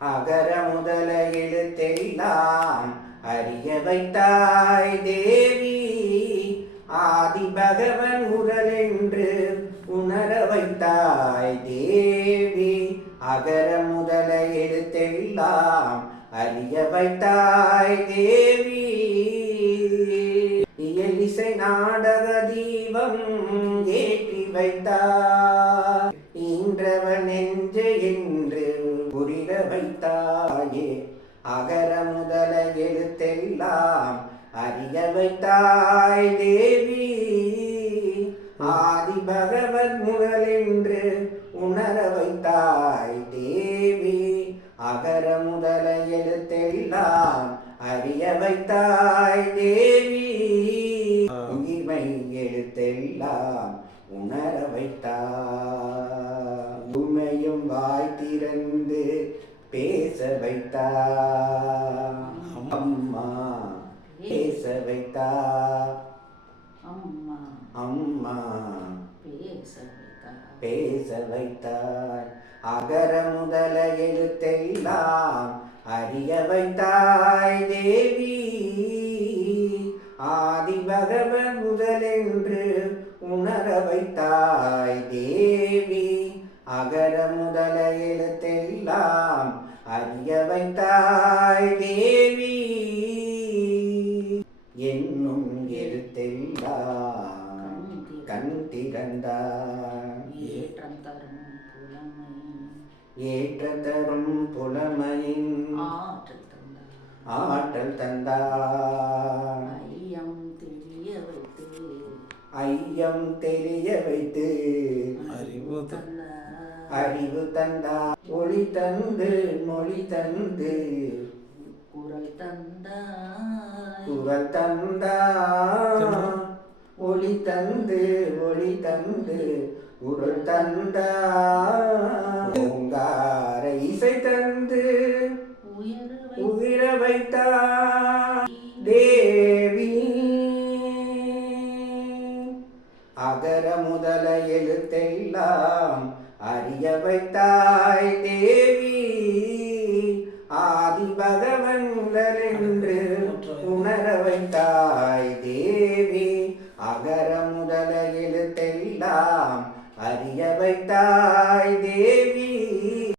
அகர முதல எழுத்தெல்லாம் அறிய வைத்தாய் தேவி. ஆதி பகவன் உரலென்று உணர வைத்தாய் தேவி. அகர முதல எழுத்தெல்லாம் அறிய வைத்தாய் தேவி. இயலிசை நாடக தீபம் ஏற்றி வைத்தாய். இன்றவன் நெஞ்சு என்று புரித வைத்தாயே. அகர முதல எழுத்தெல்லாம் அறிய வைத்தாய் தேவி. ஆதி பகவன் முதலென்று உணர வைத்தாய் தேவி. அகர முதல எழுத்தெல்லாம் அறிய வைத்தாய் தேவி. உயிர்மை எழுத்தெல்லாம் உணர வைத்தாய். உண்மையும் வாய் திறந்து பேச வைத்தாய். அம்மா பேச வைத்தாய். அம்மா பேச வைத்தாய். அகர முதல எழுத்தெல்லாம் அறிய வைத்தாய் தேவி. ஆதி பகவன் முதலென்று உணர வைத்தாய் தேவி. அகர முதல எழுத்தெல்லாம் அறிய வைத்தாய் தேவி. என்னும் எழுத்தெல்லாம் கண் திறந்தாய். ஏற்ற தரும் புலமையின் ஆற்றல் தந்தாய். ஐயம் தெரிய வைத்து அறிவு தந்தாய். ஒளி தந்து மொழி தந்து குரல் தந்தாய். ஒளி தந்து குரல் தந்தாய். ஓங்கார இசை தந்து உயிர வைத்தாய் தேவி. அகர முதல எழுத்தெல்லாம் அறிய வைத்தாய் தேவி. ஆதி பகவன் முதலென்று உணர வைத்தாய் தேவி. அகர முதல எழுத்தெல்லாம் அறிய வைத்தாய்